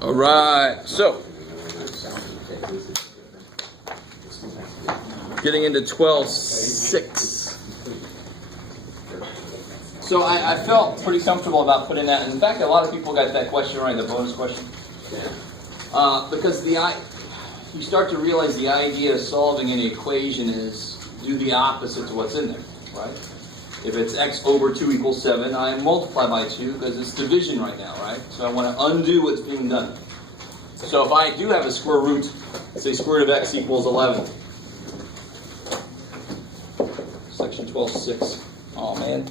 All right, so getting into 12.6. So I felt pretty comfortable about putting that. In fact, a lot of people got that question right, the bonus question. Because you start to realize the idea of solving an equation is do the opposite to what's in there, right? If it's x over 2 equals 7, I multiply by 2 because it's division right now, right? So I want to undo what's being done. So if I do have a square root, say square root of x equals 11. Section 12.6. Oh man.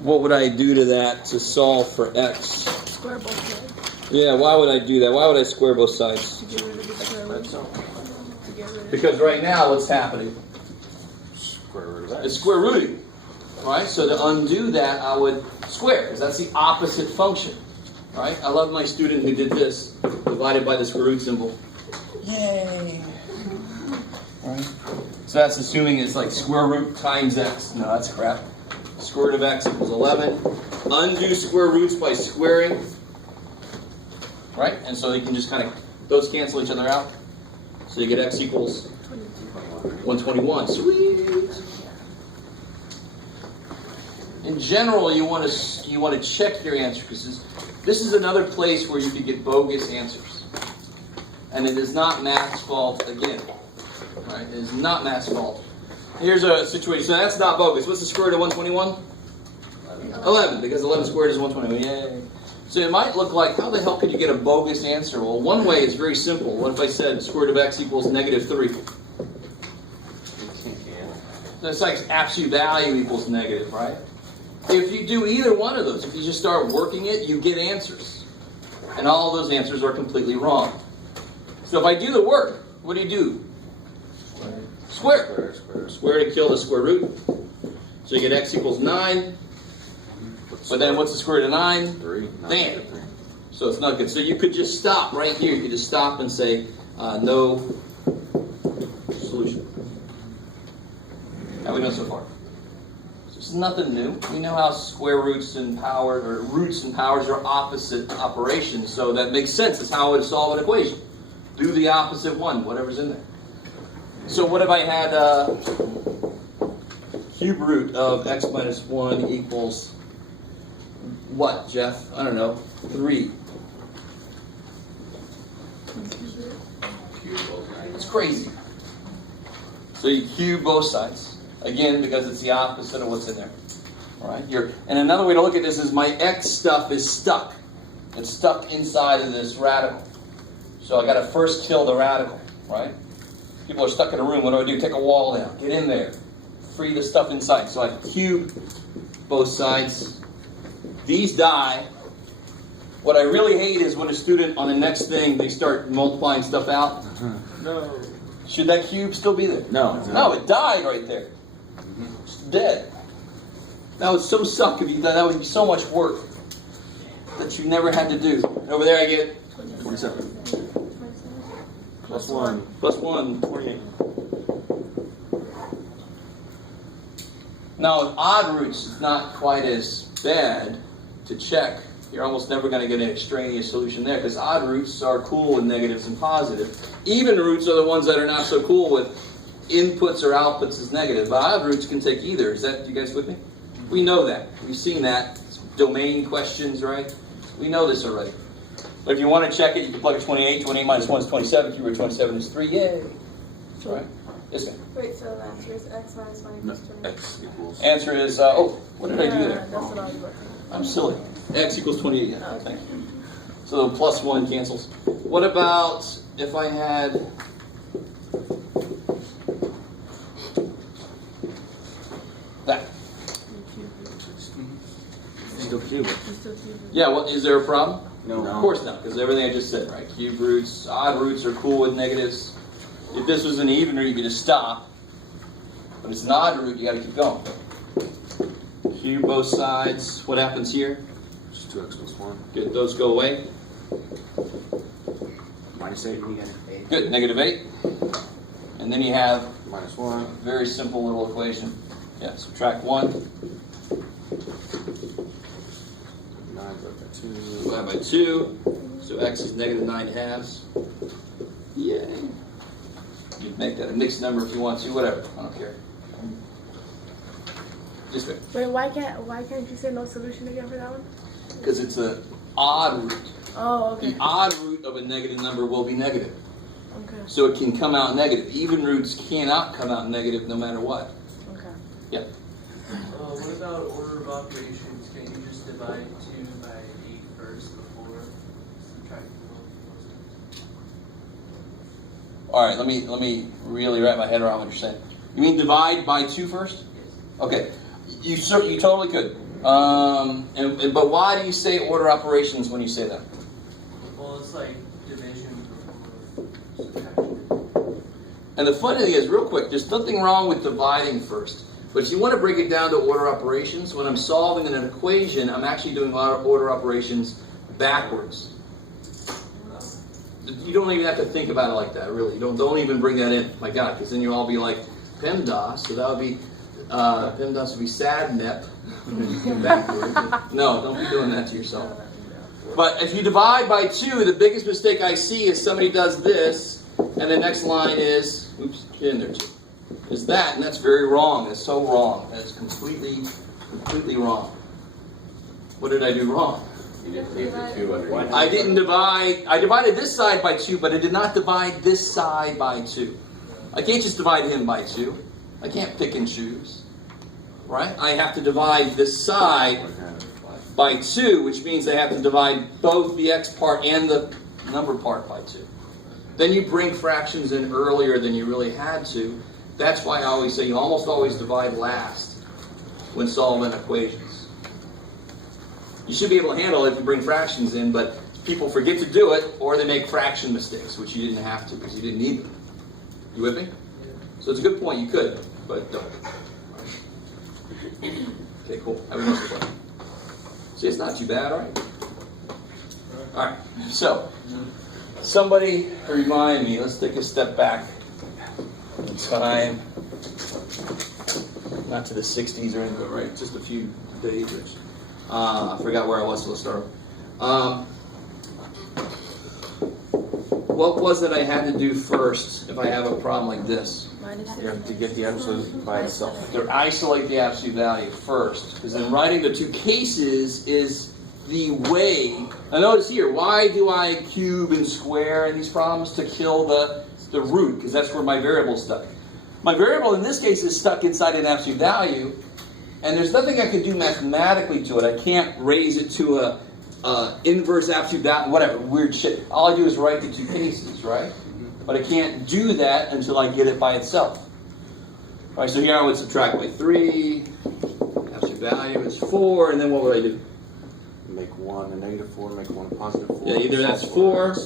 What would I do to that to solve for x? Square both sides. Yeah, why would I do that? Why would I square both sides? To get rid of the square root. Because right now what's happening? Square root of x. It's square rooting. Right? So to undo that, I would square, because that's the opposite function. Right? I love my student who did this, divided by the square root symbol. Yay! Right? So that's assuming it's like square root times x. No, that's crap. Square root of x equals 11. Undo square roots by squaring. Right? And so you can just kind of, those cancel each other out. So you get x equals 121. Sweet! In general, you want to check your answer, because this is another place where you could get bogus answers. And it is not math's fault again. Right? It is not math's fault. Here's a situation. So that's not bogus. What's the square root of 121? 11, because 11 squared is 121. Yay. So it might look like, how the hell could you get a bogus answer? Well, one way is very simple. What if I said square root of x equals -3? So it's like absolute value equals negative, right? If you do either one of those, if you just start working it, you get answers. And all those answers are completely wrong. So if I do the work, what do? Square. Square to kill the square root. So you get x equals 9. But then what's the square root of 9? 3. Damn. So it's not good. So you could just stop right here. You could just stop and say, no solution. How we doing so far? It's nothing new. We know how square roots and power, or roots and powers are opposite operations. So that makes sense. It's how I would solve an equation. Do the opposite one, whatever's in there. So what if I had cube root of x minus 1 equals what, Jeff? I don't know. 3. It's crazy. So you cube both sides. Again, because it's the opposite of what's in there. All right? And another way to look at this is my x stuff is stuck. It's stuck inside of this radical. So I got to first kill the radical, right? People are stuck in a room. What do? Take a wall down. Get in there. Free the stuff inside. So I cube both sides. These die. What I really hate is when a student on the next thing, they start multiplying stuff out. No. Should that cube still be there? No. No, it died right there. It's dead. That would so suck if you thought. That would be so much work that you never had to do. And over there I get 27. Plus 1. plus 1. 28. Now with odd roots, it's not quite as bad to check. You're almost never going to get an extraneous solution there, because odd roots are cool with negatives and positives. Even roots are the ones that are not so cool with inputs or outputs as negative. But odd roots can take either. Is that, you guys with me? We know that. We've seen that. It's domain questions, right? We know this already. But if you want to check it, you can plug a 28. 28 minus 1 is 27. Cube root of 27 is 3. Yay. That's right. Yes, ma'am. Wait, so the answer is x minus 1 equals 28. X equals. Answer is, what did I do there? That's what I was working on. I'm silly. X equals 28. Yeah, Okay. thank you. So the plus 1 cancels. What about if I had that? Still cube. Yeah, well, is there a problem? No. Of course not, because everything I just said, right? Cube roots, odd roots are cool with negatives. If this was an even root, you could just stop. But it's an odd root, you got to keep going. Cube both sides. What happens here? Just 2x plus 1. Good, those go away. Minus 8. We got 8. Good, -8. And then you have Minus 1. a very simple little equation. Yeah, subtract 1. Divide by 2. So x is negative 9/2. Yay. You can make that a mixed number if you want to, whatever. I don't care. Just wait. Wait, why can't you say no solution again for that one? Because it's an odd root. Oh, okay. The odd root of a negative number will be negative. Okay. So it can come out negative. Even roots cannot come out negative no matter what. Okay. Yeah. What about order of operations? Can you just divide 2 by 8 first before subtracting both? All right. Let me really wrap my head around what you're saying. You mean divide by 2 first? Yes. Okay. You totally could. But why do you say order operations when you say that? Well, it's like division before subtraction. And the funny thing is, real quick, there's nothing wrong with dividing first. But if you want to break it down to order operations, when I'm solving an equation, I'm actually doing order operations backwards. You don't even have to think about it like that, really. Don't even bring that in. My God, because then you'll all be like PEMDAS, so that would be PEMDAS would be SADNEP. Backwards. No, don't be doing that to yourself. But if you divide by 2, the biggest mistake I see is somebody does this, and the next line is, oops, get in there too, is that, and that's very wrong. That's so wrong. That is completely wrong. What did I do wrong? You didn't leave the 2 underneath. I didn't divide, I divided this side by 2, but I did not divide this side by 2. I can't just divide him by 2. I can't pick and choose. Right? I have to divide this side by 2, which means I have to divide both the x part and the number part by 2. Then you bring fractions in earlier than you really had to. That's why I always say you almost always divide last when solving equations. You should be able to handle it if you bring fractions in, but people forget to do it, or they make fraction mistakes, which you didn't have to because you didn't need them. You with me? Yeah. So it's a good point. You could, but don't. Okay, cool. Have a nice day. See, it's not too bad, all right? All right. So, somebody remind me. Let's take a step back in time. Not to the 60s or anything, right? Just a few days. I forgot where I was, so let's start. What was it I had to do first if I have a problem like this? You have to get the absolute by itself. To isolate the absolute value first, because then writing the 2 cases is the way. Now notice here, why do I cube and square in these problems? To kill the root, because that's where my variable is stuck. My variable in this case is stuck inside an absolute value, and there's nothing I can do mathematically to it. I can't raise it to a inverse absolute value, whatever, weird shit. All I do is write the 2 cases, right? But I can't do that until I get it by itself. All right, so here I would subtract by 3. Absolute value is 4, and then what would I do? Make 1 a negative 4, make 1 a positive 4. Yeah, either that's 4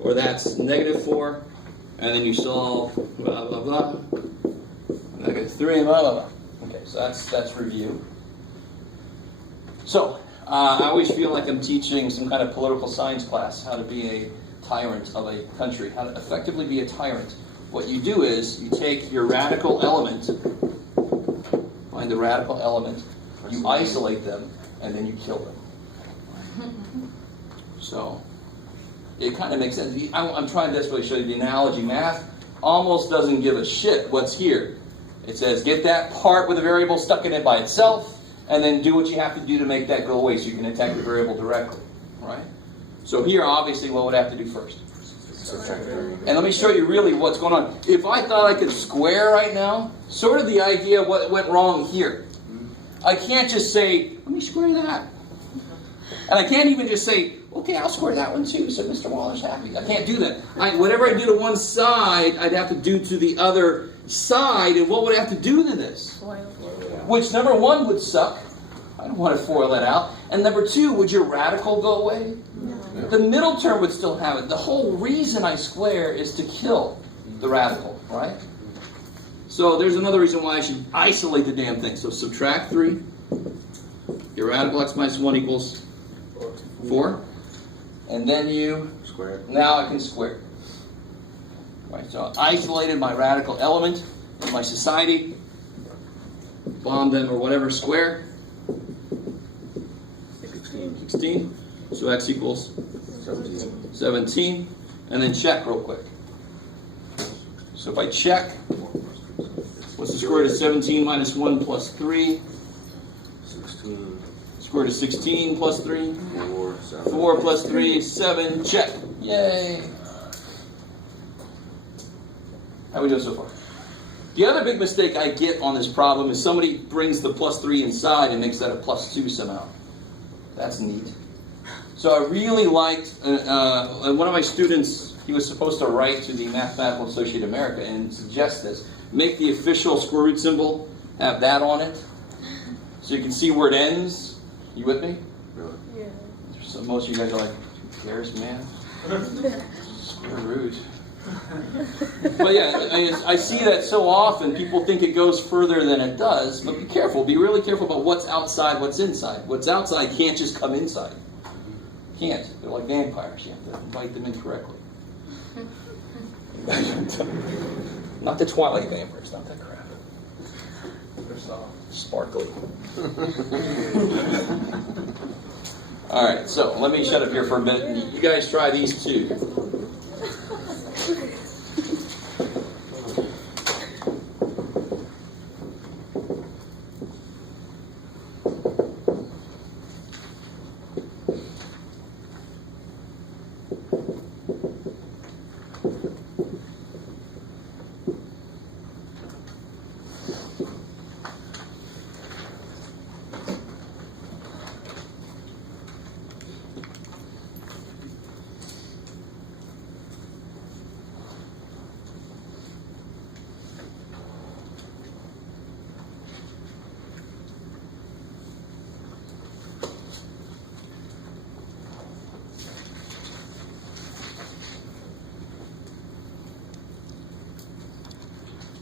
or that's negative 4, and then you solve blah blah blah. Negative 3, blah blah blah. Okay, so that's review. So I always feel like I'm teaching some kind of political science class, how to be a tyrant of a country, how to effectively be a tyrant. What you do is you take your radical element, find the radical element, you isolate them, and then you kill them. So it kind of makes sense. I'm trying to desperately show you the analogy. Math almost doesn't give a shit what's here. It says get that part with a variable stuck in it by itself, and then do what you have to do to make that go away so you can attack the variable directly. Right? So here, obviously, what would I have to do first? And let me show you really what's going on. If I thought I could square right now, sort of the idea of what went wrong here. I can't just say, let me square that. And I can't even just say, okay, I'll square that one too, so Mr. Waller's happy. I can't do that. Whatever I do to one side, I'd have to do to the other side, and what would I have to do to this? Which, number 1, would suck. I don't want to FOIL that out. And number 2, would your radical go away? No. The middle term would still have it. The whole reason I square is to kill the radical, right? So there's another reason why I should isolate the damn thing. So subtract 3. Your radical x minus 1 equals 4. And then you square. Now I can square. Right, so I isolated my radical element in my society. Bomb them or whatever, square. 16. So x equals 17. And then check real quick. So if I check, what's the square root of 17 minus 1 plus 3? 16, Square root of 16 plus 3? 4, 7. 4 plus 3, 7. Check. Yay. How we doing so far? The other big mistake I get on this problem is somebody brings the plus 3 inside and makes that a plus 2 somehow. That's neat. So I really liked, one of my students, he was supposed to write to the Mathematical Association of America and suggest this. Make the official square root symbol, have that on it, so you can see where it ends. You with me? Really? Yeah. So most of you guys are like, who cares, man? Square root. But yeah, I see that so often. People think it goes further than it does, but be careful. Be really careful about what's outside, what's inside. What's outside can't just come inside. Can't. They're like vampires. You have to invite them in correctly. Not the Twilight vampires, not that crap. They're soft, sparkly. All right, so let me shut up here for a minute. You guys try these two.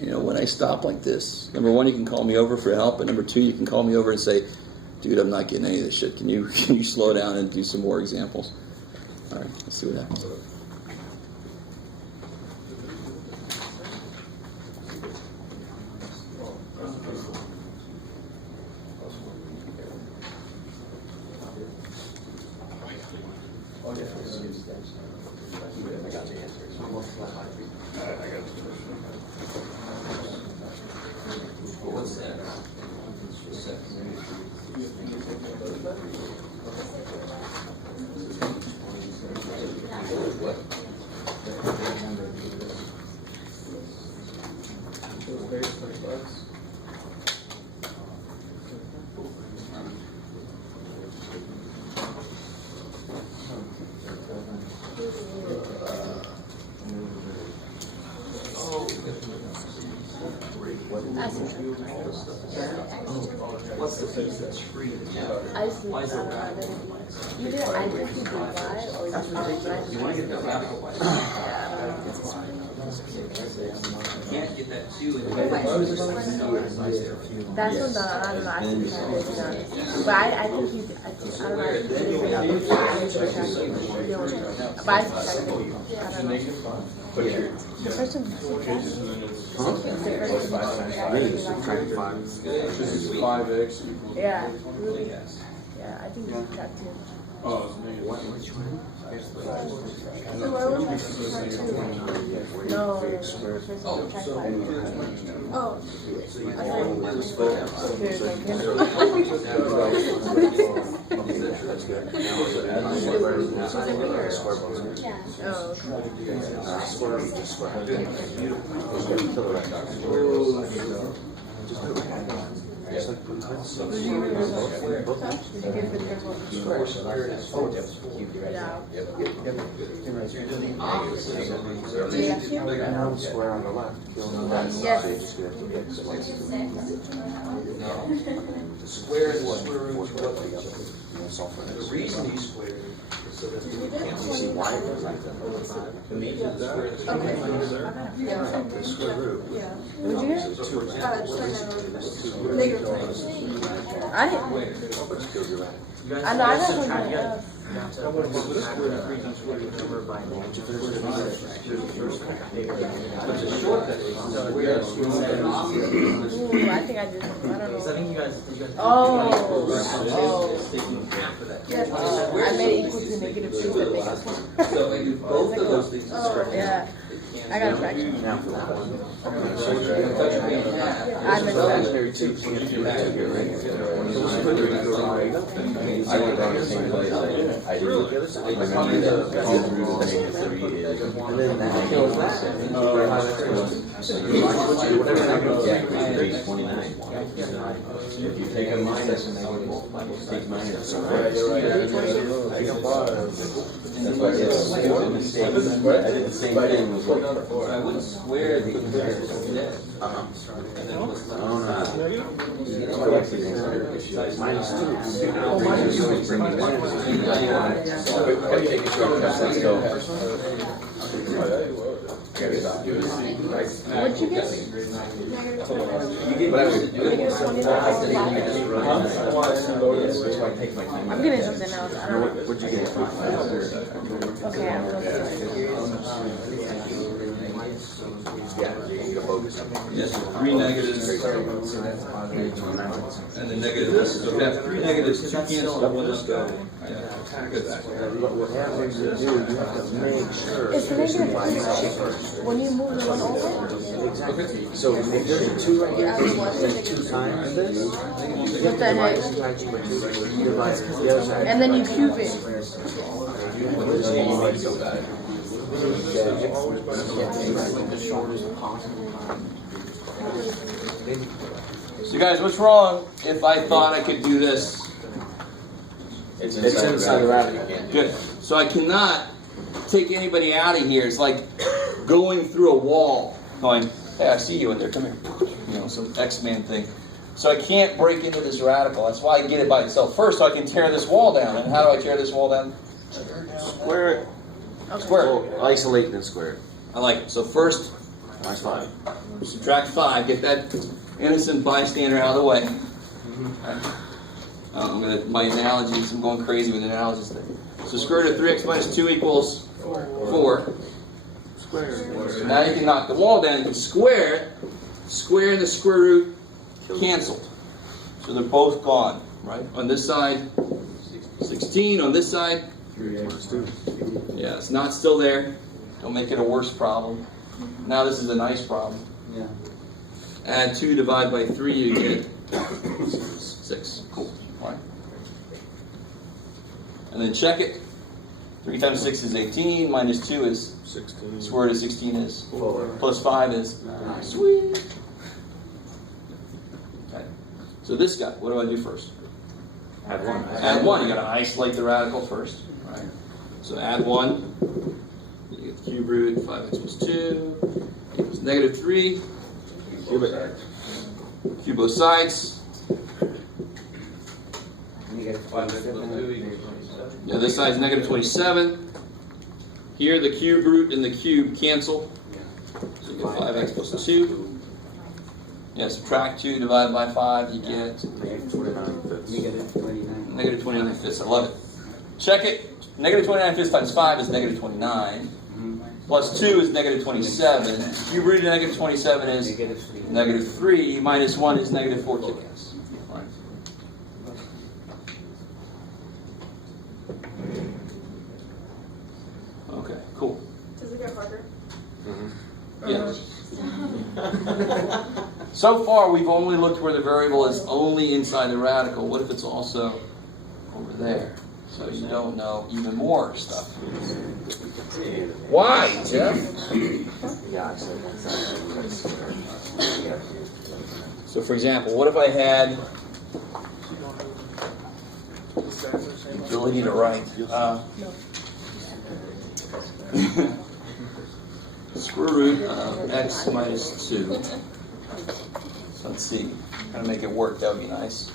You know, when I stop like this, number one, you can call me over for help, and number two, you can call me over and say, dude, I'm not getting any of this shit. Can you slow down and do some more examples? All right, let's see what happens. What's that? What's the face that's free? I just need either I think you do why or you You want to get that radical one. You can't get that too. That's when the I don't know, I think that is done. But I think you I don't know, but I suspect it. I don't know. The first one This is 5x equals. yeah, really. Yeah, I think you that too. Oh, it's negative. No, oh. That's good. Square root, just square. Square on the left, kill on the right. Yes. So you just get The square is the square root of what? solve for The this. reason you squared is so that we can't You see why it goes like that? to make the square of the The square root. Would you? So for example, I know, I got something else. Ooh, I think I just, I don't Because I know. think you guys. Oh. It's taking half of that. Yeah, I made it equal to negative 2, I think. So I do both of those things. Oh, yeah. I got a fraction. Now for that one. I missed that. Imaginary two can't do that here, right? I went down the same place. I did. Remember that the root of negative 3 is. And then that kills that. Yeah, 3 is 29. If you take a minus, take minus. That's why it's a mistake. I did the same thing. Was like, So I wouldn't square the inverse of that. And then what's the Minus 2. gotta take a shortcut. Let's go. What'd you get? Negative 25. I'm getting something else. I don't know. What'd you get? Okay, I'm going to Yes, 3 negatives. And the negatives. So if you have 3 negatives, 2 cancel, we'll just go. Good back. What happens is you have to make sure. It's the negative 1 when you move the 1 over. So if there's a 2 right here, and 2 times this, you have What to the divide heck? 2 times 2 by 2, divide the other side. And then you cube it. So guys, what's wrong if I thought I could do this? It's It's inside the radical. Good. So I cannot take anybody out of here. It's like going through a wall, going, hey, I see you in there, come here. You know, some X-Men thing. So I can't break into this radical. That's why I get it by itself first, so I can tear this wall down. And how do I tear this wall down? Square it. Square it. Oh, isolate and then square it. I like it. So first, Minus 5. subtract 5, get that innocent bystander out of the way. My analogies, I'm going crazy with analogies today. So square root of 3x minus 2 equals 4. So now you can knock the wall down, you can square it. Square and the square root canceled. So they're both gone, right? On this side, 16. On this side, yeah, it's not still there. Don't make it a worse problem. Now this is a nice problem. Yeah. Add 2, divide by 3, you get 6. Cool. All right. And then check it. 3 times 6 is 18, minus 2 is 16. square root of 16 is 4. plus 5 is sweet. Okay. So this guy, what do I do first? Add 1. Add 1. You got to isolate the radical first. Right. So add 1. You get the cube root. 5x plus 2 equals negative 3. Cube it. Cube both sides. Yeah, this side's negative 27. Here, the cube root and the cube cancel. So you get 5x plus 2. Yeah, subtract 2, divide by 5, you get negative 29 fifths. I love it. Check it. Negative 29 fifths times 5 is negative 29. Plus 2 is negative 27. Cube root of negative 27 is negative 3. Minus 1 is negative 4 kilograms. Right. Okay, cool. Does it get harder? Yeah. So far, we've only looked where the variable is only inside the radical. What if it's also over there? So you don't know even more stuff. Why, Jeff? So, for example, what if I had the ability to write square root of x minus 2. So let's see. How to make it work. That would be nice.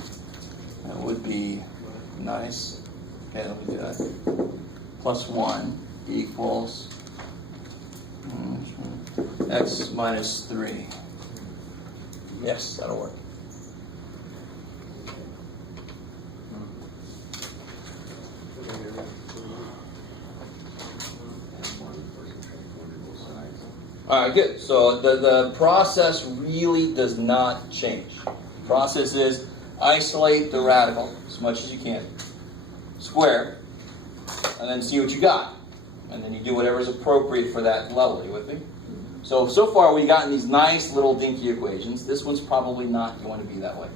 That would be nice. Okay, let me do that. Plus 1 equals x minus 3. Yes, that'll work. All right, good. So the process really does not change. The process is isolate the radical as much as you can, square, and then see what you got. And then you do whatever is appropriate for that level. You with me? So far we've gotten these nice little dinky equations. This one's probably not going to be that way.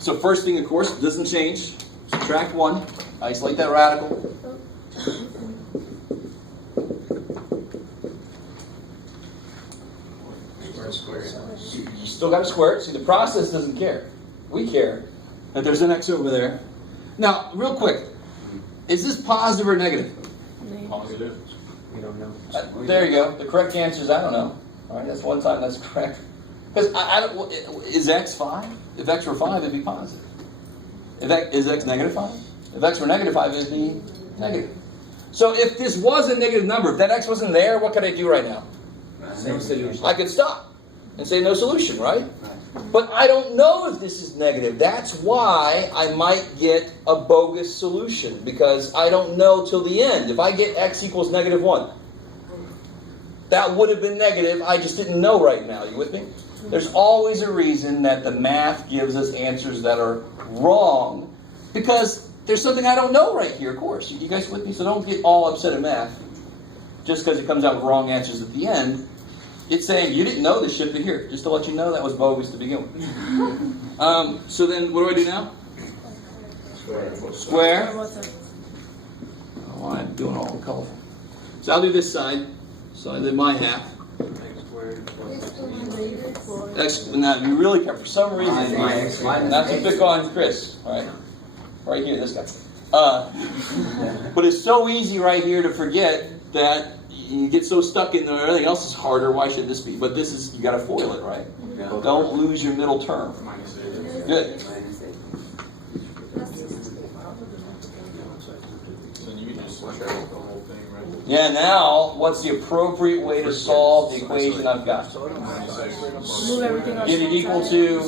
So first thing, of course, doesn't change. Subtract 1, isolate that radical. You still got to square it. See, the process doesn't care. We care that there's an x over there. Now, real quick, is this positive or negative? Positive. We don't know. There you go. The correct answer is I don't know. All right, that's one time that's correct. Because I don't, is x 5? If x were 5, it'd be positive. Is x negative 5? If x were negative 5, it'd be negative. So if this was a negative number, if that x wasn't there, what could I do right now? Same solution. I could stop and say no solution, right? But I don't know if this is negative. That's why I might get a bogus solution, because I don't know till the end. If I get x equals negative 1, that would have been negative. I just didn't know right now. You with me? There's always a reason that the math gives us answers that are wrong, because there's something I don't know right here, of course. You guys with me? So don't get all upset at math just because it comes out with wrong answers at the end. It's saying you didn't know this shit to here. Just to let you know that was bogus to begin with. So then what do I do now? Square. Oh, I'm doing all colorful. So I'll do this side. So I did my half. X, now you really care for some reason. Not to pick on Chris, all right? Right here, this guy. But it's so easy right here to forget that you get so stuck in there. Everything else is harder. Why should this be? But this is, you got to foil it, right? Don't lose your middle term. Good. So you can just check the whole thing, right? Yeah, now, what's the appropriate way to solve the equation I've got? Move everything on Get it equal to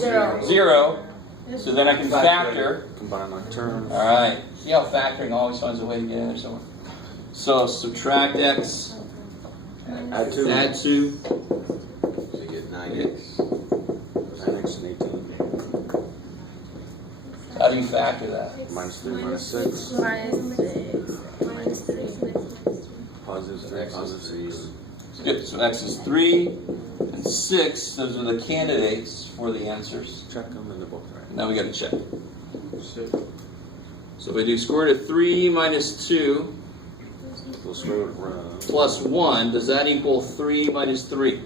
0. So then I can factor. Combine my terms. All right. See how factoring always finds a way to get in there somewhere? So subtract x. Add 2. Add 2. So you get 9x. 9x and 18. How do you factor that? Minus 3 minus 6. Minus 6. Minus 3. Positive 3, positive 6. Good. So x is 3 and 6. Those are the candidates for the answers. Check them and they're both right. Now we got to check. So if I do square root of 3 minus 2 We'll square root of plus 1, does that equal 3 minus 3?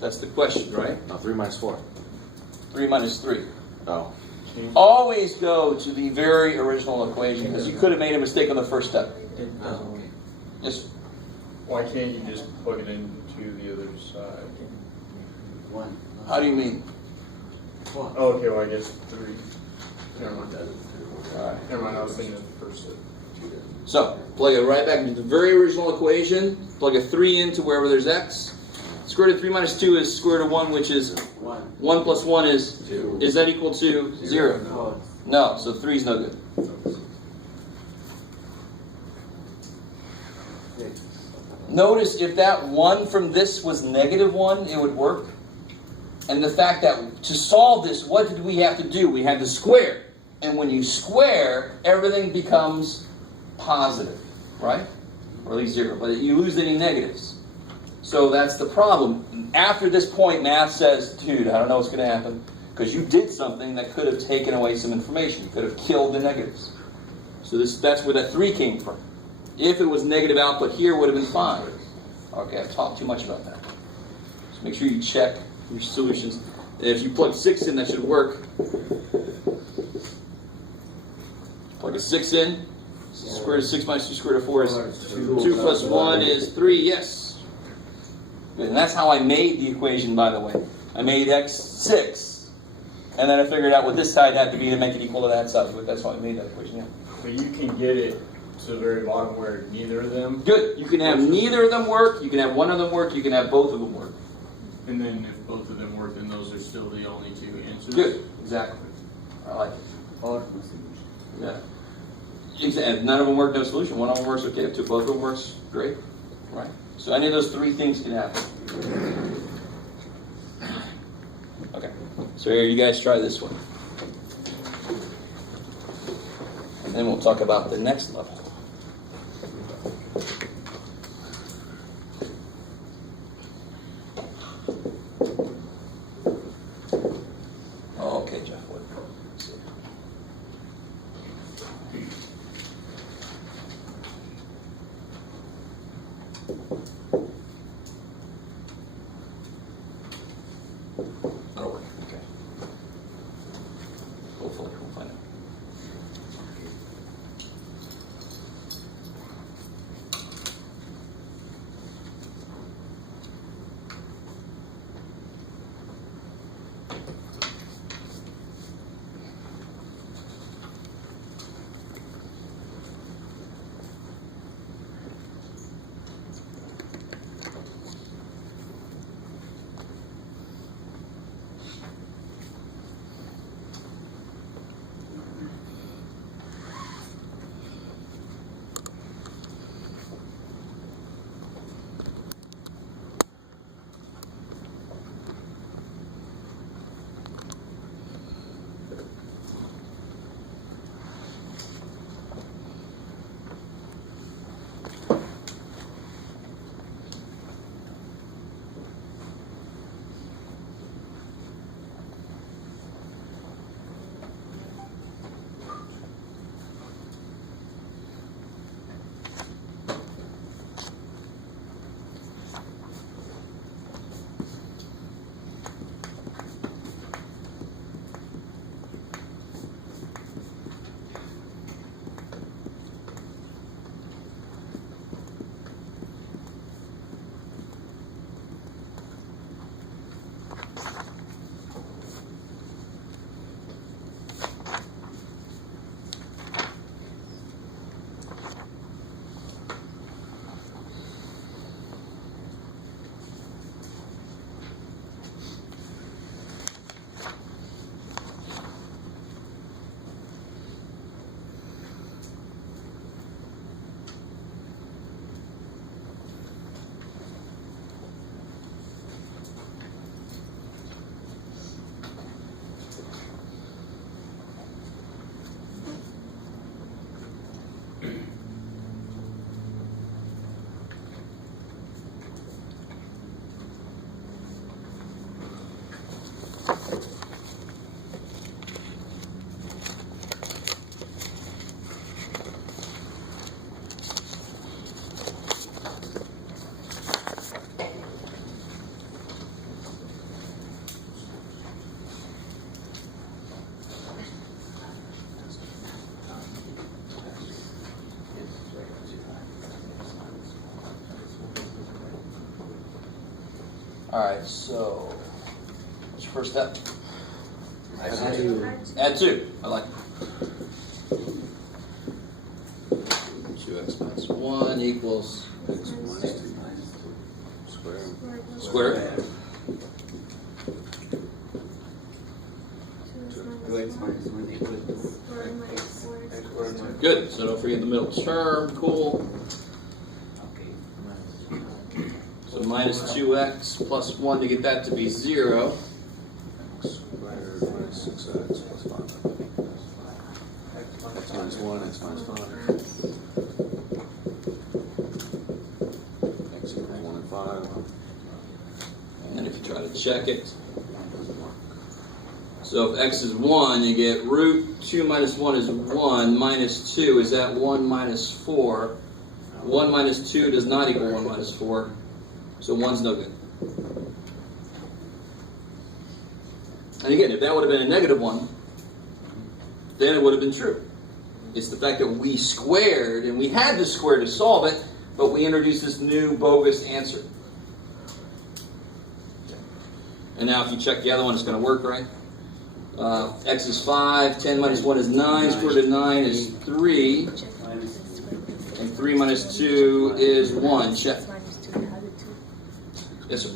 That's the question, right? no, 3 minus 4. 3 minus 3. Oh. Always go to the very original equation, because you could have made a mistake on the first step. Yes. Why can't you just plug it into the other side? 1. How do you mean? Oh, okay, well I guess 3. Never mind. All right. Never mind, I was thinking of the first step. So, plug it right back into the very original equation. Plug a 3 into wherever there's x. Square root of 3 minus 2 is square root of 1, which is 1 plus 1 is 2. Is that equal to 0? No, so 3 is no good. Notice if that 1 from this was negative 1, it would work. And the fact that to solve this, what did we have to do? We had to square. And when you square, everything becomes positive, right? Or at least 0, but you lose any negatives. So that's the problem. After this point, math says, dude, I don't know what's going to happen, because you did something that could have taken away some information. You could have killed the negatives. So that's where that 3 came from. If it was negative output here, it would have been fine. Okay, I've talked too much about that. Just make sure you check your solutions. If you plug 6 in, that should work. Plug a 6 in. Square root of 6 minus 2 square root of 4 is 2 plus 1 is 3. Yes. Good. And that's how I made the equation, by the way. I made x 6. And then I figured out what this side had to be to make it equal to that side. That's why I made that equation. Yeah. But you can get it to the very bottom where neither of them. Good. You can have neither of them work. You can have one of them work. You can have both of them work. And then if both of them work, then those are still the only 2 answers. Good. Exactly. I like it. Yeah. If none of them work, no solution. One of them works, okay. If both of them works, great. Right? So any of those three things can happen. Okay. So here, you guys try this one. And then we'll talk about the next level. Oh, okay, Jeff. What? Let's see. That'll work. Okay. Hopefully, we'll find out. All right, so what's your first step? Add 2. I like it. 2x minus 1 equals square. Good. So don't forget the middle term. Cool. So minus 2x plus 1 to get that to be 0. Squared minus 6x plus 5. X minus 1, x minus 5. X equals 1 and 5. And then if you try to check it, so if x is 1, you get root 2 minus 1 is 1, minus 2 is that 1 minus 4. 1 minus 2 does not equal 1 minus 4, so 1's no good. And again, if that would have been a negative 1, then it would have been true. It's the fact that we squared, and we had to square to solve it, but we introduced this new bogus answer. And now if you check the other one, it's going to work, right? X is 5, 10 minus 1 is 9, square root of 9 is 3, and 3 minus 2 is 1. Check. Yes, sir.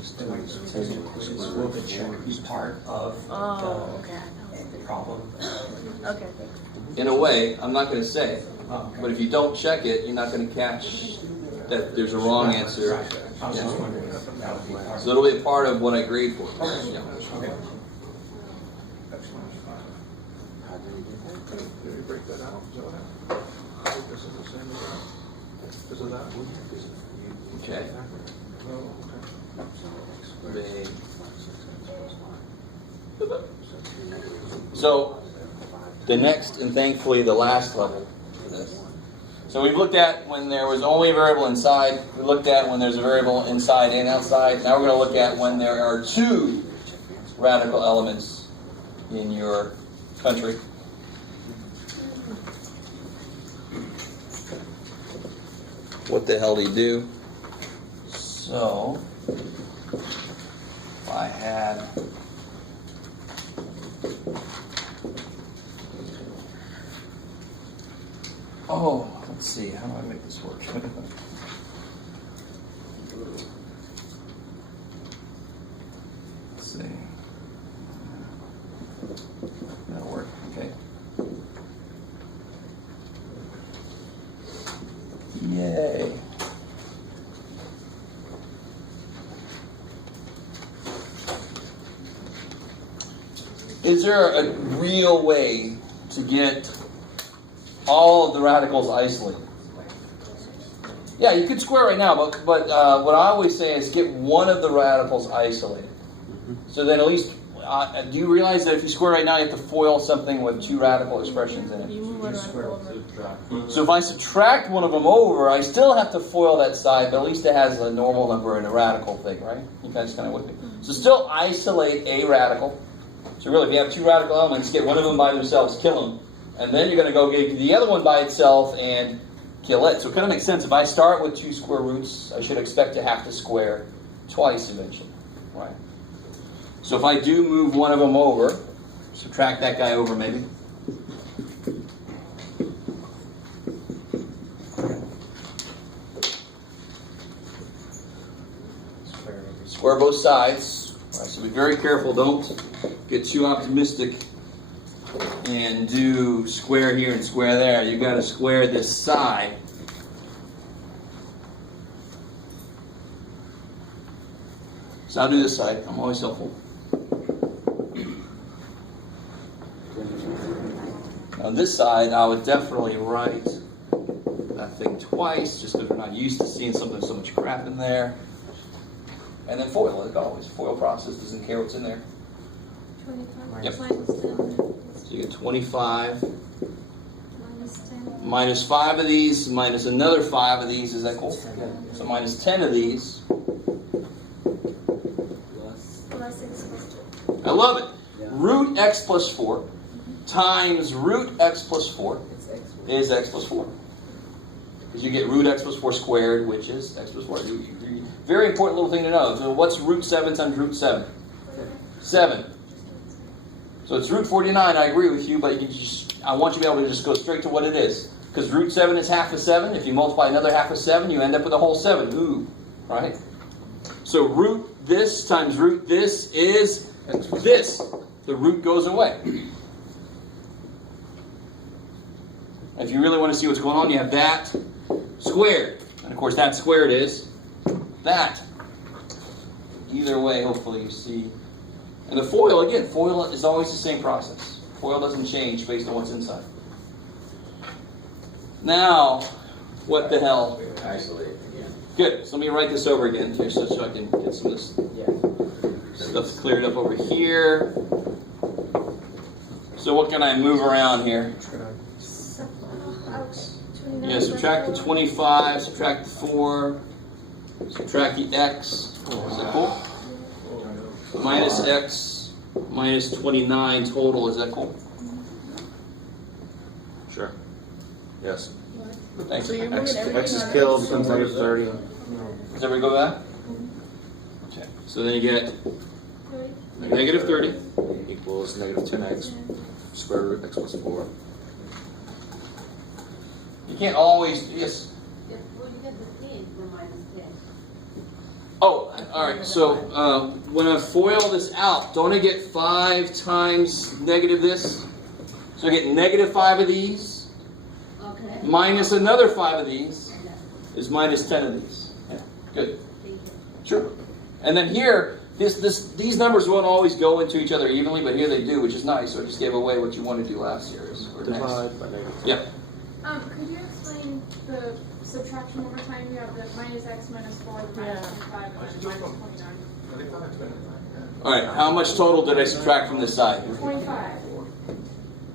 He's part of Oh, okay. the problem. Okay. In a way, I'm not going to say. But if you don't check it, you're not going to catch that there's a wrong answer. So it'll be a part of what I grade for. Yeah. Did you break that out? Is that what happened? This is the same as that? Because of that? Okay. Oh, okay. So the next and thankfully the last level for this. So we've looked at when there was only a variable inside. We looked at when there's a variable inside and outside. Now we're going to look at when there are two radical elements in your country. What the hell do you do? So if I had let's see, how do I make this work? Let's see. That'll work, okay. Yay. Is there a real way to get all of the radicals isolated? Yeah, you could square right now, but what I always say is get one of the radicals isolated. So then at least, do you realize that if you square right now, you have to FOIL something with two radical expressions in it? You move one radical over. So if I subtract one of them over, I still have to FOIL that side, but at least it has a normal number and a radical thing, right? You guys kind of with me? So still isolate a radical. So really, if you have two radical elements, get one of them by themselves, kill them. And then you're going to go get the other one by itself and kill it. So it kind of makes sense. If I start with two square roots, I should expect to have to square twice eventually, right? So if I do move one of them over, subtract that guy over maybe. Square both sides. Right, so be very careful. Don't get too optimistic and do square here and square there. You've got to square this side. So I'll do this side. I'm always helpful. On this side, I would definitely write that thing twice, just because we're not used to seeing something so much crap in there. And then FOIL, like always. FOIL process doesn't care what's in there. 25 Yep. minus 10. So you get 25 Minus 10. minus 5 of these, minus another 5 of these. Is that cool? So minus 10 of these. Plus x plus 2. I love it. Root x plus 4 times root x plus 4 is x plus 4. Because you get root x plus 4 squared, which is x plus 4. Very important little thing to know. So what's root 7 times root 7? 7. So it's root 49, I agree with you, but you can I want you to be able to just go straight to what it is. Because root 7 is half of 7. If you multiply another half of 7, you end up with a whole 7. Ooh, right? So root this times root this is this. The root goes away. If you really want to see what's going on, you have that squared. And of course, that squared is that. Either way, hopefully you see. And the FOIL, again, FOIL is always the same process. FOIL doesn't change based on what's inside. Now, what the hell? Isolate again. Good. So let me write this over again here so I can get some of this stuff's cleared up over here. So what can I move around here? Yeah, subtract the 25, subtract the 4, subtract the x. Is that cool? Minus x, minus 29 total. Is that cool? Sure. Yes. Thanks. So you're moving X everything is on killed, X. comes negative 30. Does everybody go back? Okay. So then you get negative 30. Equals negative 10x. Square root x plus 4. You can't always, yes. Well, you get the 10 from minus 10. Oh, all right. So when I FOIL this out, don't I get 5 times negative this? So I get negative 5 of these. Okay. minus another 5 of these is minus 10 of these. Yeah, good. Sure. And then here, these numbers won't always go into each other evenly, but here they do, which is nice. So I just gave away what you want to do last year. Or next. Divide by negative. Yeah. Could you explain the subtraction over time? You have the minus x minus 4, the minus 25, and then minus 29. All right. How much total did I subtract from this side? 25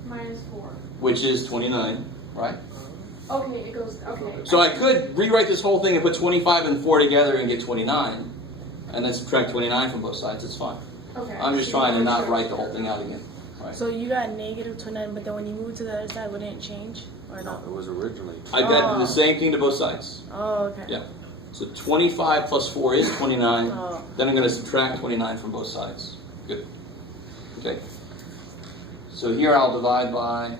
minus 4. Which is 29, right? Okay, it goes, okay. So I could rewrite this whole thing and put 25 and 4 together and get 29, and then subtract 29 from both sides. It's fine. Okay. I'm just trying to not write the whole thing out again. Right. So you got negative 29, but then when you moved to the other side, would it change or No, not? it was originally. I did the same thing to both sides. Oh, okay. Yeah. So 25 plus 4 is 29. Oh. Then I'm going to subtract 29 from both sides. Good. Okay. So here I'll divide by,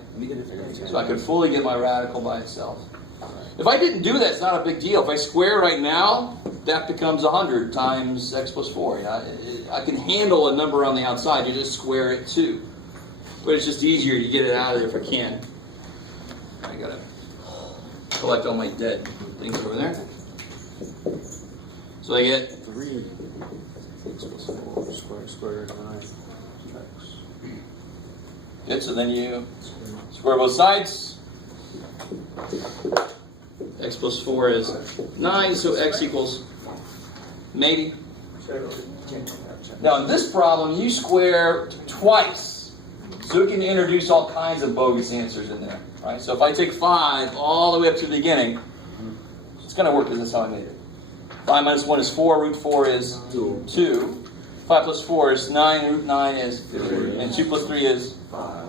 so I could fully get my radical by itself. If I didn't do that, it's not a big deal. If I square right now, that becomes 100 times x plus 4. I can handle a number on the outside. You just square it too. But it's just easier to get it out of there if I can. I gotta collect all my dead things over there. So I get 3 x plus 4 square root of 9 x. good. So then you square both sides. X plus 4 is 9, so x equals maybe. Now in this problem, you square twice. So we can introduce all kinds of bogus answers in there. Right? So if I take 5 all the way up to the beginning, it's going to work because that's how I made it. 5 minus 1 is 4, root 4 is 2. 5 plus 4 is 9, root 9 is 3, and 2 plus 3 is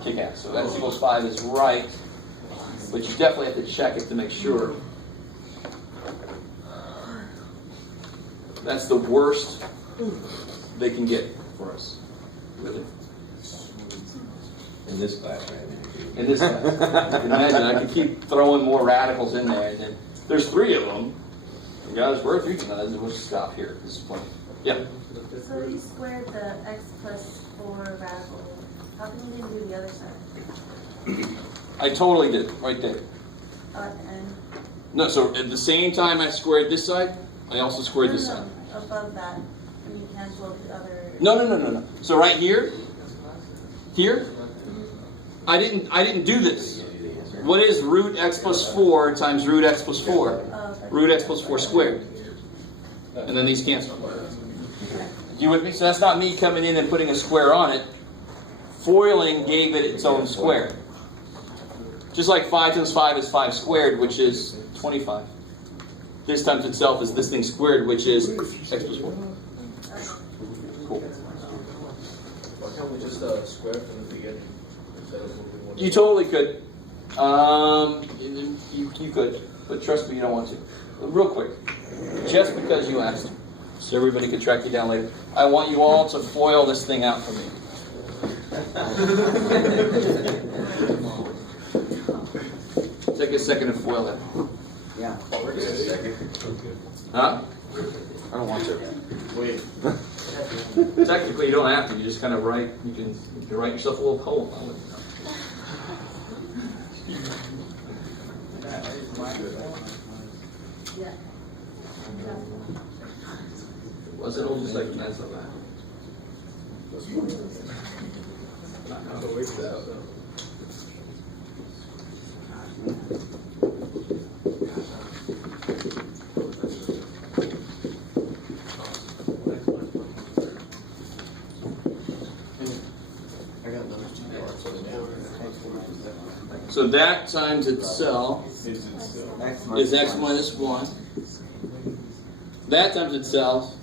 kick-ass. So x equals 5 is right, but you definitely have to check it to make sure. That's the worst they can get for us. Really. In this class, right? In this class. You can imagine, I could keep throwing more radicals in there, and then there's 3 of them. And guys, we're 3 tonight, we'll just stop here at this point. Yeah. So you squared the x plus 4 radical. How come you didn't do the other side? I totally did, right there. At the end? No, so at the same time I squared this side, I also squared this side. Above that. And you cancel the other. No. So right here, I didn't do this. What is root x plus 4 times root x plus 4? Root x plus 4 squared. And then these cancel. You with me? So that's not me coming in and putting a square on it. Foiling gave it its own square. Just like 5 times 5 is 5 squared, which is 25. This times itself is this thing squared, which is x plus 4. Cool. Why can't we just square from the beginning instead of what we want? You totally could. You could, but trust me, you don't want to. Real quick, just because you asked, so everybody could track you down later. I want you all to foil this thing out for me. Take a second to foil it. Yeah. Huh? I don't want to. Wait. Technically, you don't have to. You just kind of write. You can write yourself a little poem. Yeah. Was it all just like that's like that? So that times itself is x minus 1. That times itself,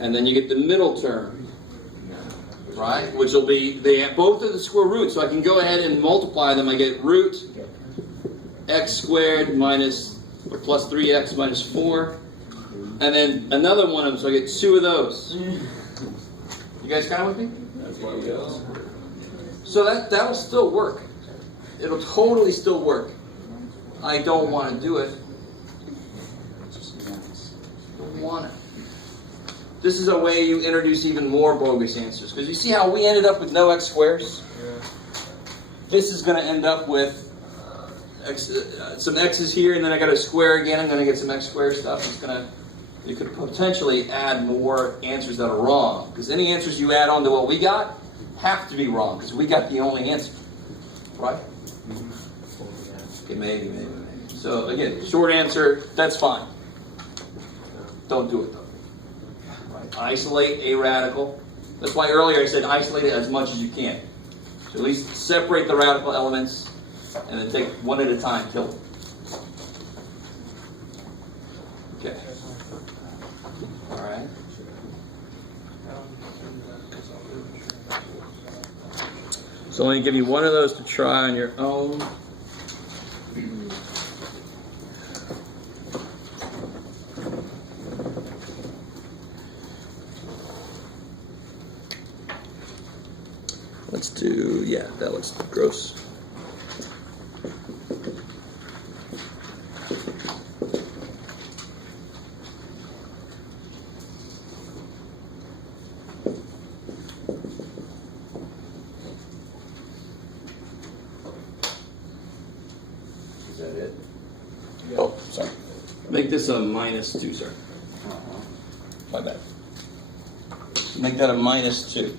and then you get the middle term, right? Which will be, they have both of the square roots, so I can go ahead and multiply them. I get root x squared minus, or plus 3x minus 4, and then another one of them, so I get 2 of those. You guys kind of with me? So that'll still work. It'll totally still work. I don't want to do it. Don't want it. This is a way you introduce even more bogus answers. Because you see how we ended up with no x squares? This is going to end up with some x's here, and then I got a square again. I'm going to get some x squared stuff. You could potentially add more answers that are wrong, because any answers you add on to what we got have to be wrong, because we got the only answer, right? Okay, maybe. So again, short answer, that's fine. Don't do it though. Right. Isolate a radical. That's why earlier I said isolate it as much as you can. So at least separate the radical elements, and then take one at a time, kill them. Okay. All right. So let me give you one of those to try on your own. Let's do, yeah, that looks gross. Is that it? Oh, sorry. Make this a -2, sir. My bad. Make that a -2.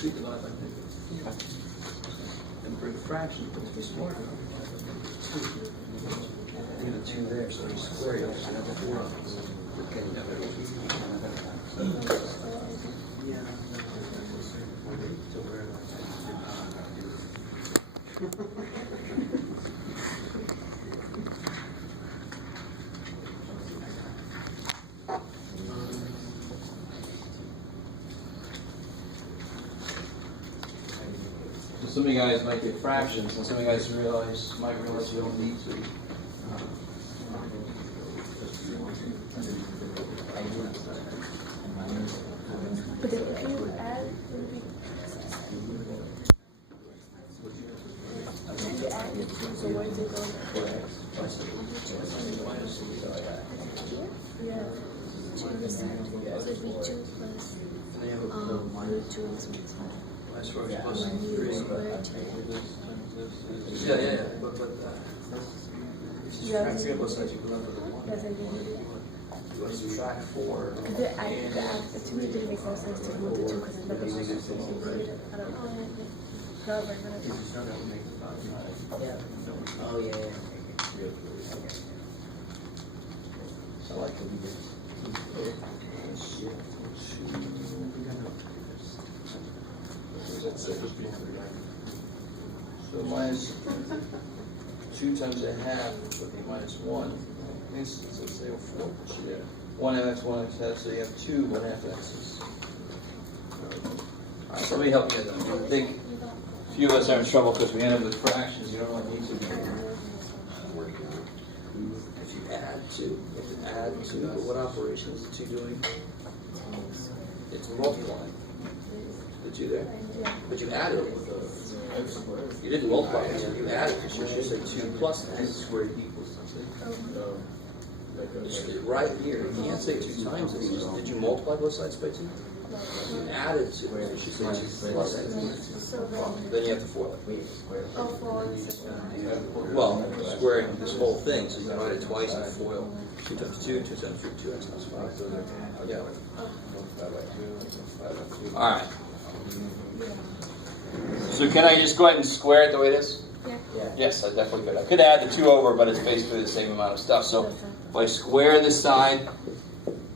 2 divided by negative. And for the fraction, put the square. Leave a 2 there, so you square it, so you have a 4. So some of you guys might get fractions, and some of you guys might realize you don't need to. But if you add, it would be. If you add the 2, so where's it going? Yeah. 2 this side, so it'd be 2 plus, root 2 is 1 side. That's where it's And plus then you 3. square 2. Yeah. But You have subtract to- 3 on both sides, you can left with a 1. That's what you do. You want to subtract 4. Because to me, it didn't make no sense to do with the 2 because it never makes sense. I don't know. No, but Oh, yeah. I like it. So minus 2 times a half would be minus 1. Let's say 4. 1x, 1x, so you have 2 1/2x's. Alright, so let me help you with that. I think a few of us are in trouble because we end up with fractions. You don't really need to. If you add 2, but what operation is the 2 doing? It's multiplying. The 2 there. But you added it. You didn't multiply it, you added it. You should say 2 plus x squared equals something. Right here, you can't say 2 times it. Did you multiply both sides by 2? You added 2, you should say 2 plus x. Then you have to FOIL it. Oh, 4 is Well, squaring this whole thing, so you divide it twice and FOIL. 2 times 2, 2 times 3, 2x plus 5. Yeah. Alright. So can I just go ahead and square it the way it is? Yeah. Yes, I definitely could. I could add the 2 over, but it's basically the same amount of stuff. So if I square this side,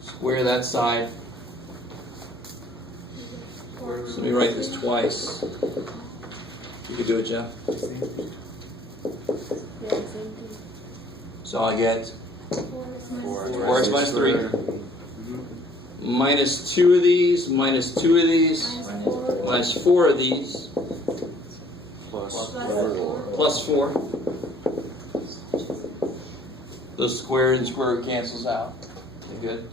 square that side. So let me write this twice. You could do it, Jeff. Yeah, same thing. So I get 4x minus 3. Minus 2 of these, minus 2 of these, minus 4 of these, plus 4. Those square and square root cancels out. Okay, good.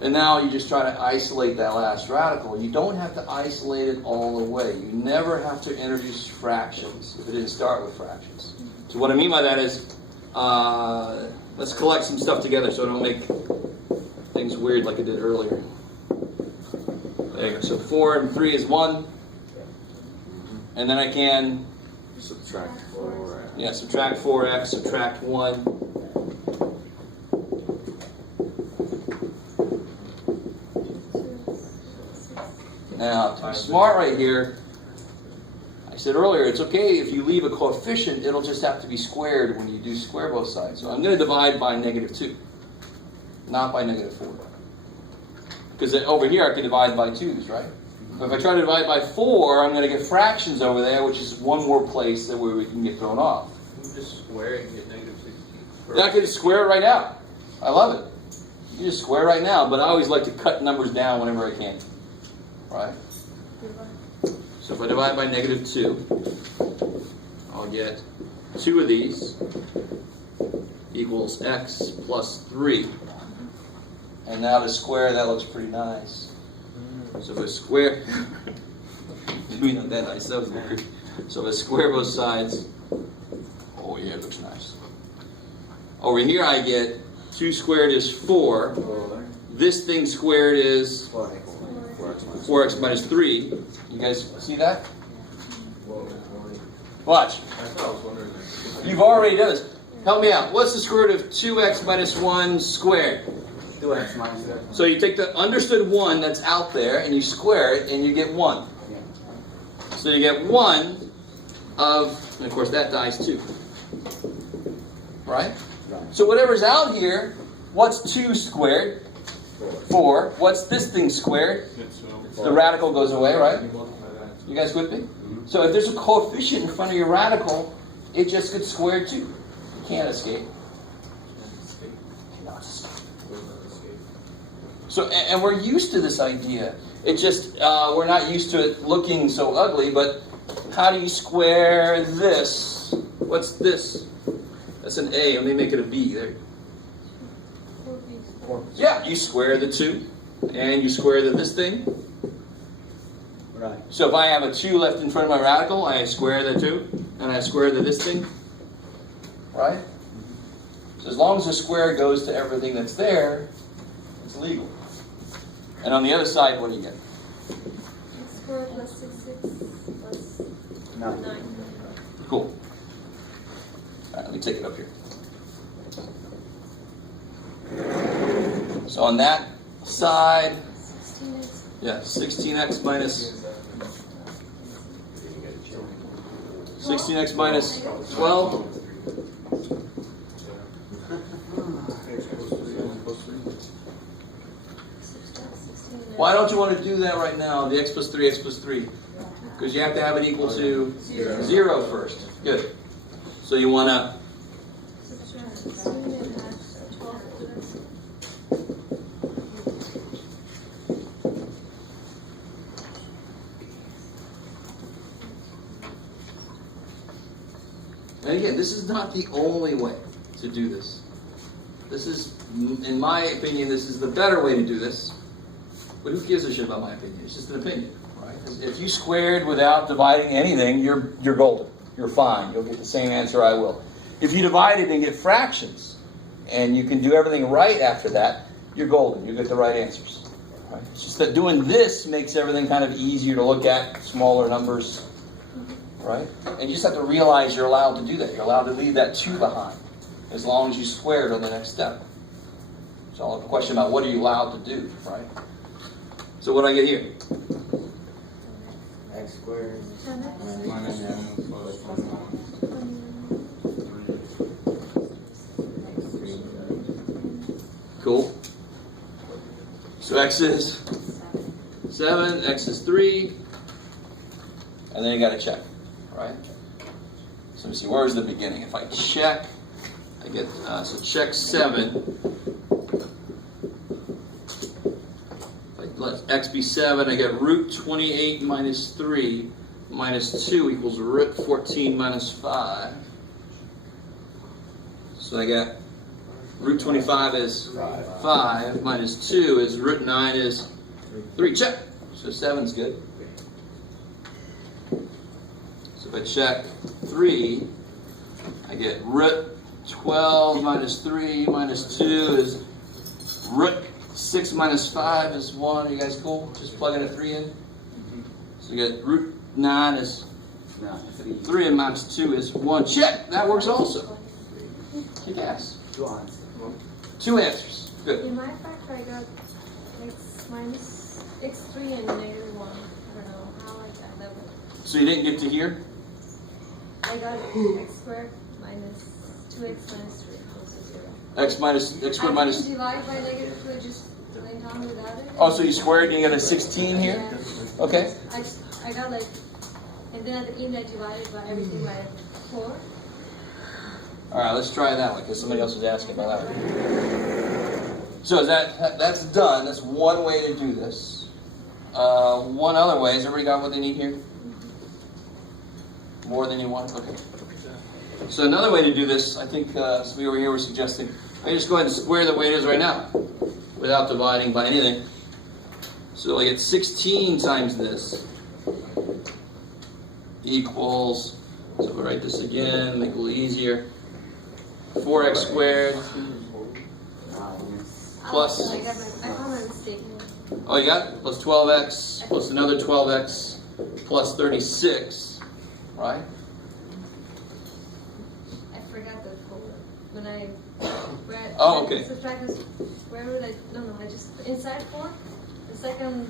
And now you just try to isolate that last radical. You don't have to isolate it all the way. You never have to introduce fractions if it didn't start with fractions. So what I mean by that is, let's collect some stuff together so I don't make things weird like I did earlier. There you go. So 4 and 3 is 1. And then I can Subtract 4. subtract 4x, subtract 1. Now, to be smart right here, I said earlier, it's okay if you leave a coefficient, it'll just have to be squared when you do square both sides. So I'm going to divide by -2, not by -4. Because over here I could divide by 2's, right? But if I try to divide by 4, I'm going to get fractions over there, which is one more place that where we can get thrown off. Just square it and get -16. I could just square it right now. I love it. You just square it right now, but I always like to cut numbers down whenever I can. Right? So if I divide by -2, I'll get 2 of these equals x plus 3. And now to square, that looks pretty nice. So if I square, maybe not that nice, that was weird. So if I square both sides, oh yeah, it looks nice. Over here I get 2 squared is 4. This thing squared is 4x minus 3. You guys see that? Watch. That's what I was wondering. You've already done this. Help me out. What's the square root of 2x minus 1 squared? 2x minus x. So you take the understood 1 that's out there and you square it and you get 1. So you get 1 of, and of course that dies too. Right? So whatever's out here, what's 2 squared? 4. What's this thing squared? The radical goes away, right? You guys with me? So if there's a coefficient in front of your radical, it just gets squared too. You can't escape. So, and we're used to this idea. It just, we're not used to it looking so ugly, but how do you square this? What's this? That's an A. Let me make it a B there. Yeah, you square the 2, and you square this thing. Right. So if I have a 2 left in front of my radical, I square the 2, and I square this thing. Right? So as long as the square goes to everything that's there, it's legal. And on the other side, what do you get? X squared plus 6x plus 9. Cool. All right, let me take it up here. So on that side, 16x. yeah, 16x minus 16x minus 12. Why don't you want to do that right now? The x plus 3, x plus 3. Because you have to have it equal to 0 first. Good. So you want to... Subtract 16 and add 12 to this. And again, this is not the only way to do this. This is, in my opinion, this is the better way to do this. But who gives a shit about my opinion? It's just an opinion, right? If you squared without dividing anything, you're golden. You're fine. You'll get the same answer I will. If you divide it and get fractions, and you can do everything right after that, you're golden. You get the right answers. Right? It's just that doing this makes everything kind of easier to look at, smaller numbers, right? And you just have to realize you're allowed to do that. You're allowed to leave that 2 behind, as long as you square it on the next step. It's all a question about what are you allowed to do, right? So what do I get here? X squared 10x. minus m plus 1. Cool. So x is 7, x is 3, and then you got to check, right? So let me see, where's the beginning? If I check, I get, so check 7. Let x be 7, I get root 28 minus 3 minus 2 equals root 14 minus 5. So I got root 25 is 5 minus 2 is root 9 is 3. Check. So 7's good. So if I check 3, I get root 12 minus 3 minus 2 is root 6 minus 5 is 1. Are you guys cool? Just plugging a 3 in. So you get root 9 is 3 and minus 2 is 1. Check! That works also. Kick ass. 2 answers. Good. In my factor, I got x minus x3 and -1. I don't know how I got that one. So you didn't get to here? I got x squared minus 2x minus 3 equals to 0. X squared minus... I didn't divide by -2, I just went on without it. Oh, so you squared and you got a 16 here? Yeah. Okay. I got like, and then at the end I divided by everything by 4. All right, let's try that one because somebody else was asking about that one. So that's done. That's one way to do this. One other way, has everybody got what they need here? More than you want? Okay. So another way to do this, I think somebody over here was suggesting, I just go ahead and square the way it is right now without dividing by anything. So I get 16 times this equals, so we'll write this again, make it a little easier, 4x squared plus, I found my mistake. oh you got it? Plus 12x plus another 12x plus 36, right? I forgot the 4. when I read. Oh, okay. Subtract the square root, I just, inside 4, the second,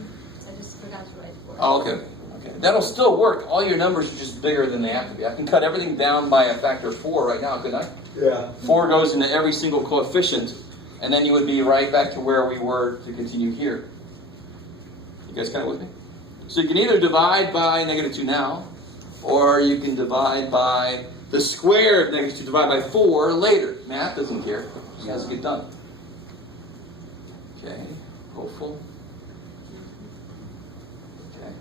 I just forgot to write 4. Oh, okay. Okay. That'll still work. All your numbers are just bigger than they have to be. I can cut everything down by a factor of 4 right now, couldn't I? Yeah. 4 goes into every single coefficient, and then you would be right back to where we were to continue here. You guys kind of with me? So you can either divide by -2 now, or you can divide by the square of -2 divided by 4 later. Math doesn't care. It just has to get done. Okay. Hopeful. Okay.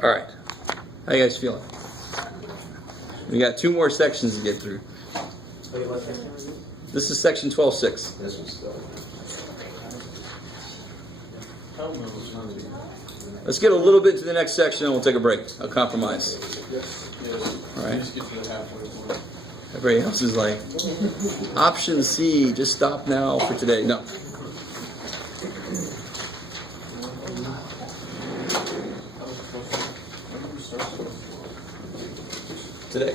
All right. How you guys feeling? We got 2 more sections to get through. This is section 12.6. This was still. Let's get a little bit to the next section and we'll take a break. A compromise. All right. Everybody else is like, option C, just stop now for today. No. Today.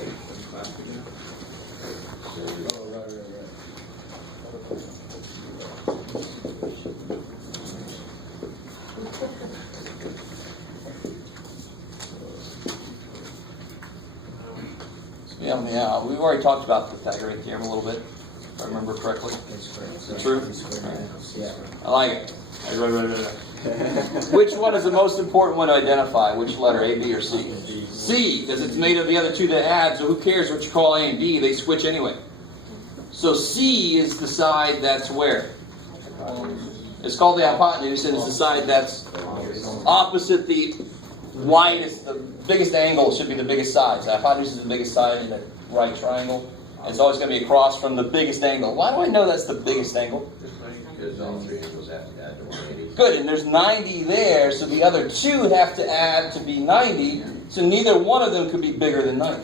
Yeah, we've already talked about the Pythagorean theorem a little bit, if I remember correctly. Is it true? Yeah. I like it. Which one is the most important one to identify? Which letter, A, B, or C? C, because it's made of the other two that add, so who cares what you call A and B? They switch anyway. So C is the side that's where? It's called the hypotenuse, and it's the side that's opposite the widest, the biggest angle should be the biggest side. So the hypotenuse is the biggest side in the right triangle. It's always going to be across from the biggest angle. Why do I know that's the biggest angle? Because all 3 angles have to add to 180. Good, and there's 90 there, so the other 2 have to add to be 90, so neither one of them could be bigger than 90.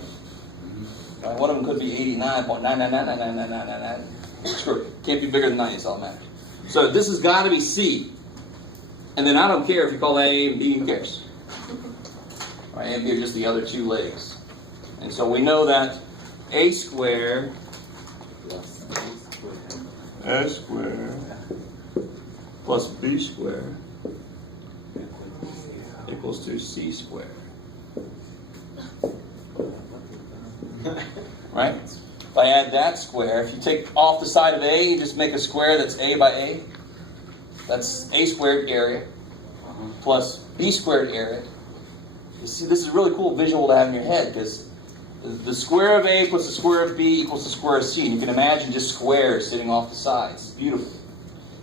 Right? One of them could be 89.9999999. Screw it. Can't be bigger than 90, it's all that matters. So this has got to be C. And then I don't care if you call that A and B, who cares? Right, A and B are just the other 2 legs. And so we know that A squared S squared plus B squared equals to C squared. Right? If I add that square, if you take off the side of A, you just make a square that's A by A. That's A squared area plus B squared area. You see, this is a really cool visual to have in your head because the square of A plus the square of B equals the square of C. And you can imagine just squares sitting off the sides. It's beautiful.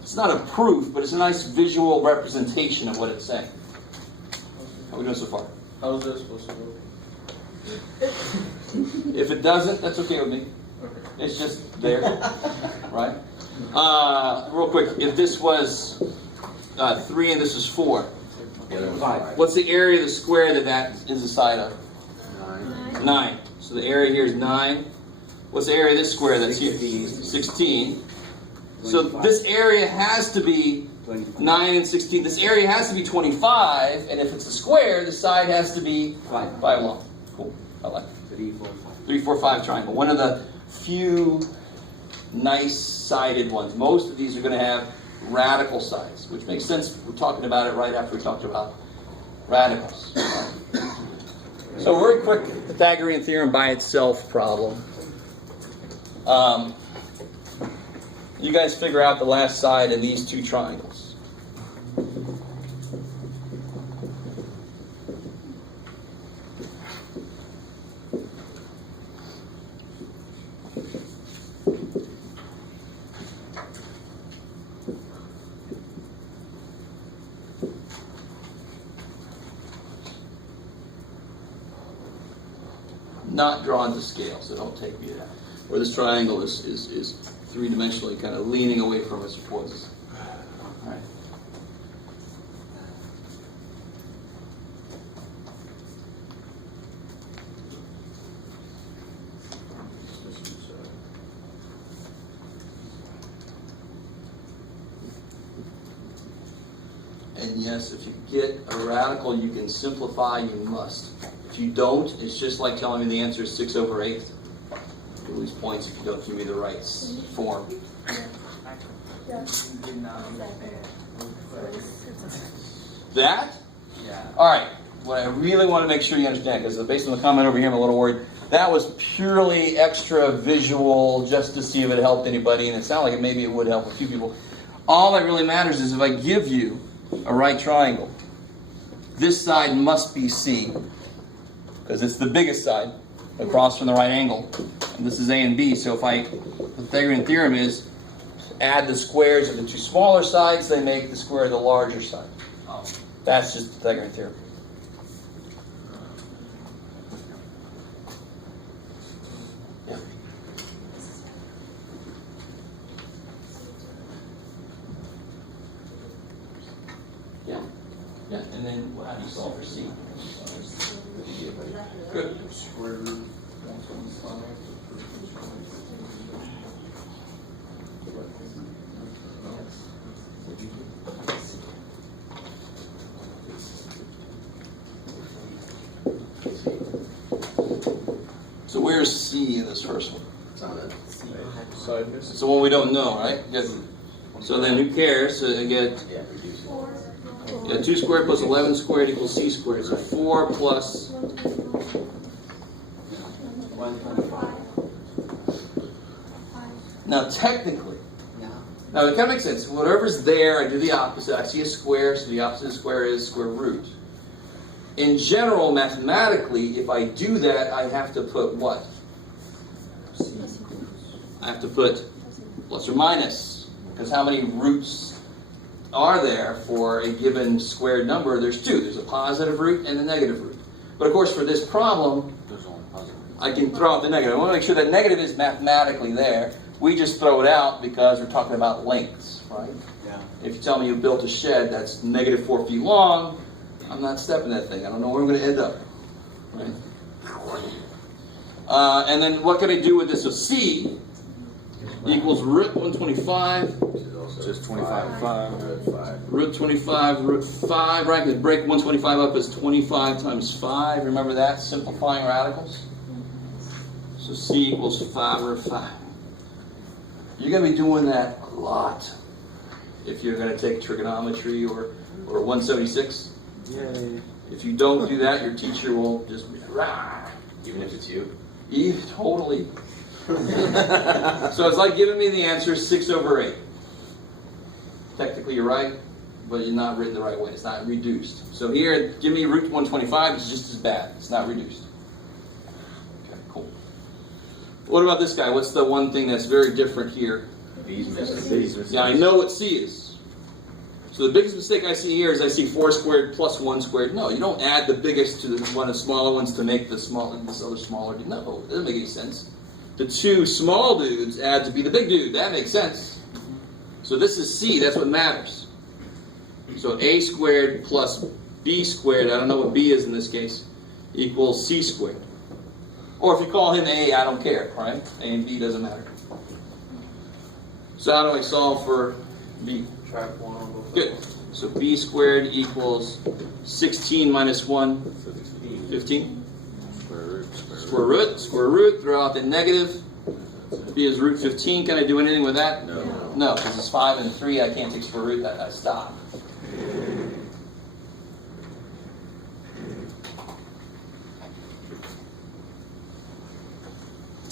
It's not a proof, but it's a nice visual representation of what it's saying. How are we doing so far? How's that supposed to go? If it doesn't, that's okay with me. Okay. It's just there, right? Real quick, if this was 3 and this is 4, what's the area of the square that is the side of? 9. So the area here is 9. What's the area of this square that's here? 16. So this area has to be 9 and 16. This area has to be 25, and if it's a square, the side has to be 5 long. Cool. I like it. 3, 4, 5 triangle. One of the few nice-sided ones. Most of these are going to have radical sides, which makes sense. We're talking about it right after we talked about radicals. So a very quick Pythagorean theorem by itself problem. You guys figure out the last side in these 2 triangles. Not drawn to scale, so don't take me to that. Where this triangle is 3-dimensionally kind of leaning away from its points. All right. And And yes, if you get a radical you can simplify, you must. If you don't, it's just like telling me the answer is 6/8. You lose points if you don't give me the right form. That? Yeah. All right. What I really want to make sure you understand, because based on the comment over here, I'm a little worried. That was purely extra visual, just to see if it helped anybody, and it sounded like maybe it would help a few people. All that really matters is if I give you a right triangle, this side must be C, because it's the biggest side across from the right angle, and this is A and B. So if the Pythagorean theorem is add the squares of the two smaller sides, they make the square of the larger side. That's just the Pythagorean theorem. Yeah. Yeah. Yeah. And then how do you solve for C? Good. Square root 125. So where's C in this first one? Side miss. It's the one we don't know, right? Good. So then who cares? So I get 2 squared plus 11 squared equals C squared. So 4 plus 125. now technically, now it kind of makes sense. Whatever's there, I do the opposite. I see a square, so the opposite of square is square root. In general, mathematically, if I do that, I have to put what? I have to put plus or minus. Because how many roots are there for a given squared number? There's 2. There's a positive root and a negative root. But of course, for this problem, I can throw out the negative. I want to make sure that negative is mathematically there. We just throw it out because we're talking about lengths, right? Yeah. If you tell me you built a shed that's negative 4 feet long, I'm not stepping that thing. I don't know where I'm going to end up. Right? And then what can I do with this? So C equals root 125. Just 25. 5. Root 25, root 5, right? Because break 125 up as 25 times 5. Remember that? Simplifying radicals. So C equals 5 root 5. You're going to be doing that a lot if you're going to take trigonometry or 176. Yay. If you don't do that, your teacher will just be, rah. Even if it's you? Yeah, totally. So it's like giving me the answer 6/8. Technically you're right, but you're not written the right way. It's not reduced. So here, give me root 125, it's just as bad. It's not reduced. Okay, cool. What about this guy? What's the one thing that's very different here? B's missing. Yeah, I know what C is. So the biggest mistake I see here is I see 4 squared plus 1 squared. No, you don't add the biggest to one of the smaller ones to make this other smaller. No, it doesn't make any sense. The 2 small dudes add to be the big dude. That makes sense. So this is C. That's what matters. So A squared plus B squared, I don't know what B is in this case, equals C squared. Or if you call him A, I don't care, right? A and B doesn't matter. So how do I solve for B? Track 1 on both. Good. So B squared equals 16 minus 1, 15. Square root, throw out the negative. B is root 15. Can I do anything with that? No. No, because it's 5 and 3. I can't take square root. I stop.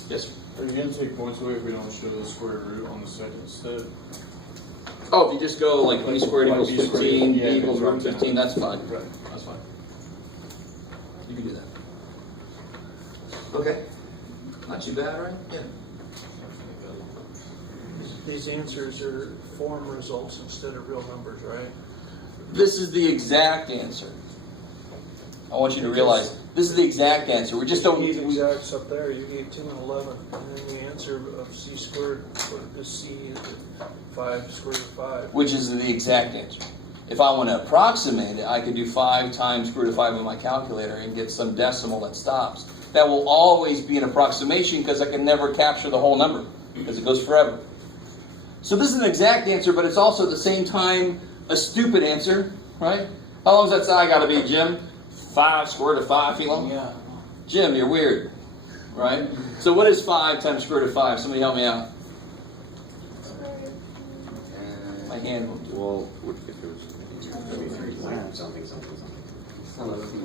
Yes, sir. Are you going to take points away if we don't show the square root on the second step? Oh, if you just go like B squared Like equals B squared, 15, yeah, B equals drop root down. 15, that's fine. Right, that's fine. You can do that. Okay. Not too bad, right? Yeah. These answers are form results instead of real numbers, right? This is the exact answer. I want you to realize this is the exact answer. We just don't These use exacts up there, you gave 2 and 11, and then the answer of C squared, is C is 5 square root of 5. which is the exact answer. If I want to approximate it, I could do 5 times square root of 5 with my calculator and get some decimal that stops. That will always be an approximation because I can never capture the whole number because it goes forever. So this is an exact answer, but it's also at the same time a stupid answer right? How long does that side got to be, Jim? 5 square root of 5 feet long? Yeah. Jim, you're weird, right? So what is 5 times square root of 5? Somebody help me out. My hand. Well, if it was something.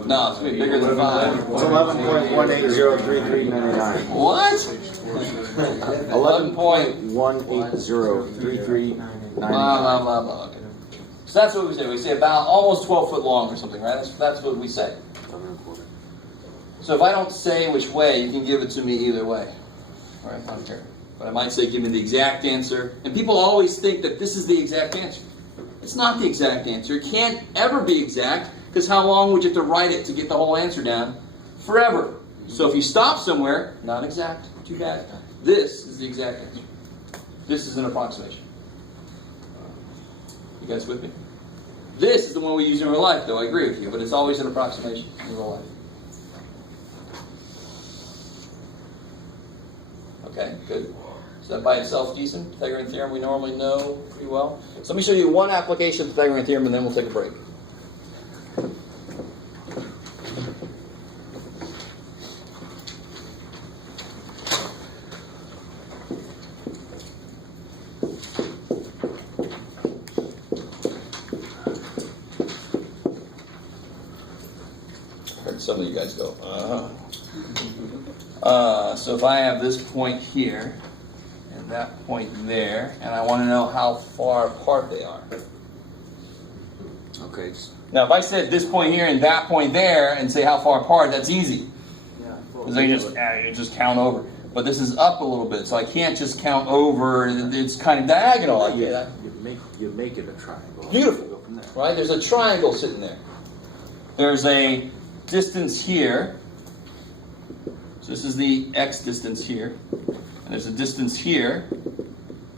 No, it's going to be bigger than 5. It's 11.1803399. What? 11.1803399. Blah, blah, blah. Okay. So that's what we say. We say about almost 12 foot long or something, right? That's what we say. So if I don't say which way, you can give it to me either way. All right, I don't care. But I might say, give me the exact answer. And people always think that this is the exact answer. It's not the exact answer. It can't ever be exact, because how long would you have to write it to get the whole answer down? Forever. So if you stop somewhere, not exact, too bad. This is the exact answer. This is an approximation. You guys with me? This is the one we use in real life, though. I agree with you, but it's always an approximation in real life. Okay, good. Is that by itself decent? Pythagorean theorem we normally know pretty well. So let me show you one application of the Pythagorean theorem, and then we'll take a break. Some of you guys go, so if I have this point here and that point there, and I want to know how far apart they are. Okay. Now, if I said this point here and that point there and say how far apart, that's easy. Because then you just count over. But this is up a little bit, so I can't just count over. It's kind of diagonal. I get that. You make it a triangle. Beautiful. Go from there. Right? There's a triangle sitting there. There's a distance here. So this is the x distance here. And there's a distance here.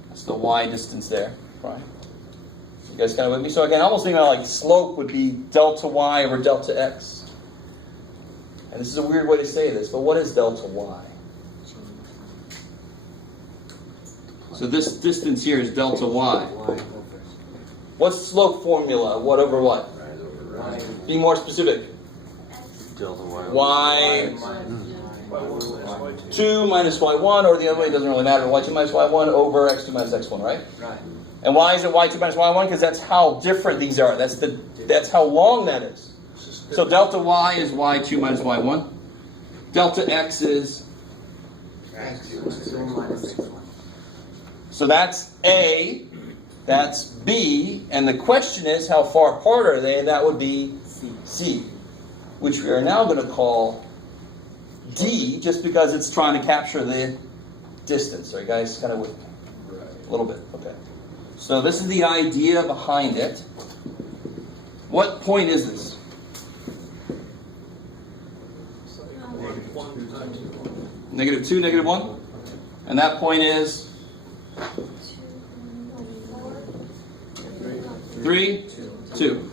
That's the y distance there. Right? You guys kind of with me? So I can almost think about like slope would be delta y over delta x. And this is a weird way to say this, but what is delta y? So this distance here is delta y. What's the slope formula? What over what? Be more specific. Delta y. Y 2 minus y1, or the other way, it doesn't really matter. Y2 minus y1 over x2 minus x1, right? Right. And why is it y2 minus y1? Because that's how different these are. That's how long that is. So delta y is y2 minus y1. Delta x is... So that's A, that's B, and the question is how far apart are they? That would be C, which we are now going to call D, just because it's trying to capture the distance. Are you guys kind of with me? A little bit, okay. So this is the idea behind it. What point is this? -2, -1? And that point is? 3, 2.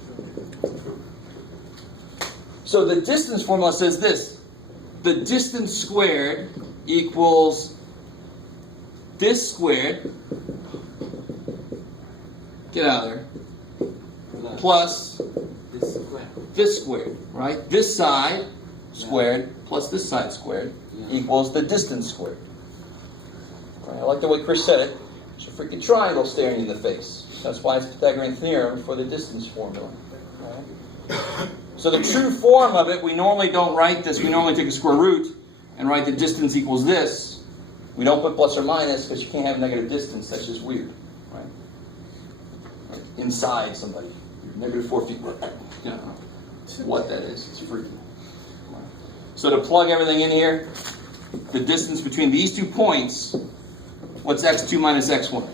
So the distance formula says this. The distance squared equals this squared, get out of there, plus this squared, right? This side squared plus this side squared equals the distance squared. Right? I like the way Chris said it. It's a freaking triangle staring you in the face. That's why it's Pythagorean theorem for the distance formula. Right? So the true form of it, we normally don't write this. We normally take a square root and write the distance equals this. We don't put plus or minus because you can't have negative distance. That's just weird. Right? Inside somebody. -4 feet. You know what that is. It's freaky. So to plug everything in here, the distance between these 2 points, what's x2 minus x1?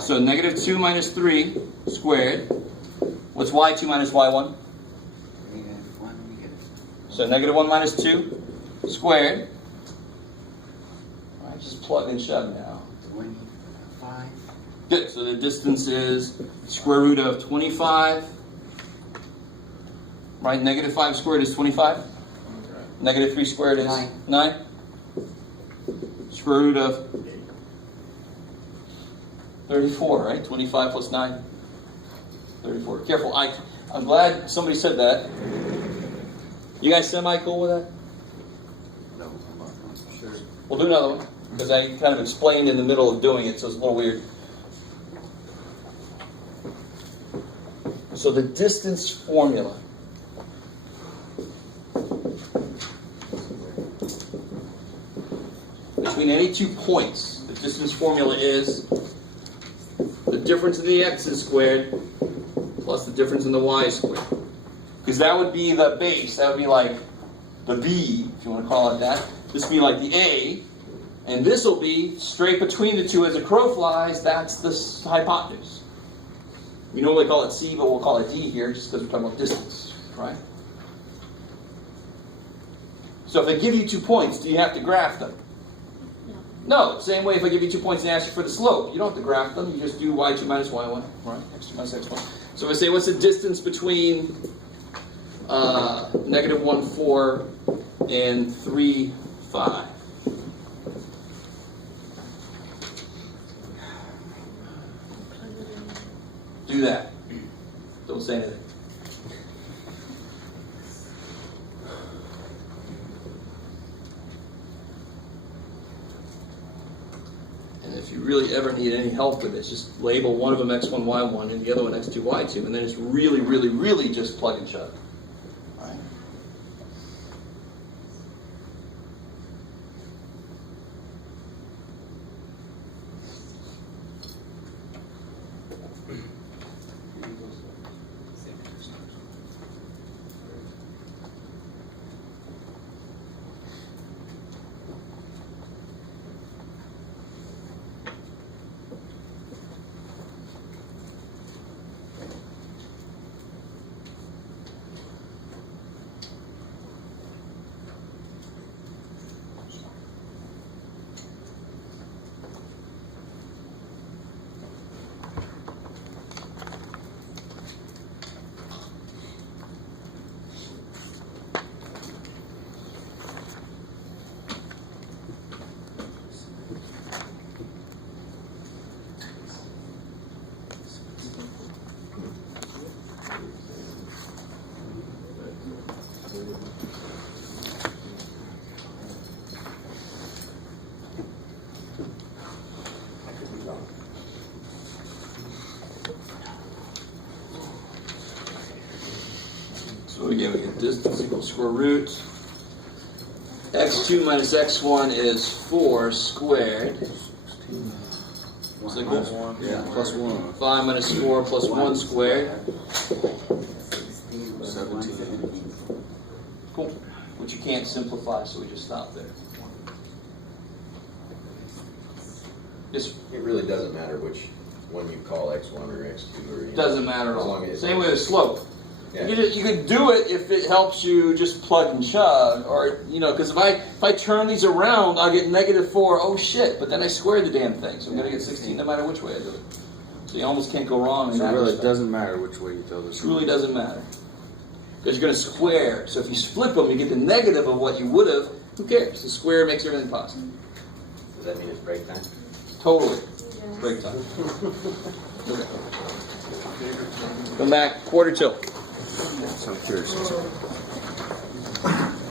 So -2 minus 3 squared. What's y2 minus y1? So -1 minus 2 squared. All right, just plug and shove now. 25. Good. So the distance is square root of 25. Right? -5 squared is 25. -3 squared is 9. Square root of 34, right? 25 plus 9. 34. Careful. I'm glad somebody said that. You guys semi-cool with that? No, I'm not sure. We'll do another one, because I kind of explained in the middle of doing it, so it's a little weird. So the distance formula. Between any 2 points, the distance formula is the difference in the x's squared plus the difference in the y squared. Because that would be the base, that would be like the b, if you want to call it that. This would be like the a, and this will be straight between the two as a crow flies, that's the hypotenuse. We normally call it c, but we'll call it d here just because we're talking about distance, right? So if they give you 2 points, do you have to graph them? No, same way if I give you 2 points and ask you for the slope. You don't have to graph them, you just do y2 minus y1, right? x2 minus x1. So if I say, what's the distance between negative 1, 4 and 3, 5? Do that. Don't say anything. And if you really ever need any help with this, just label one of them x1, y1, and the other one x2, y2, and then it's really, really, really just plug and chug. All right? So again, we get distance equals square root. x2 minus x1 is 4 squared. What's that equal? Yeah, plus 1. 5 minus 4 plus 1 squared. 17. Cool. Which you can't simplify, so we just stop there. Yes, It really doesn't matter which one you call X1 or X2 or anything. doesn't matter at As long all. as- Same way with slope. Yeah. You could do it if it helps you just plug and chug, or because if I turn these around, I'll get negative 4. Oh shit! But then I squared the damn thing, so I'm gonna get 16 no matter which way I do it. So you almost can't go wrong in So that really, it respect. doesn't matter which way you throw this. It truly doesn't matter, because you're gonna square. So if you flip them, you get the negative of what you would have. Who cares? The square makes everything positive. Does that mean it's break time? Totally. Break time. Okay. Come back, quarter till. So I'm curious.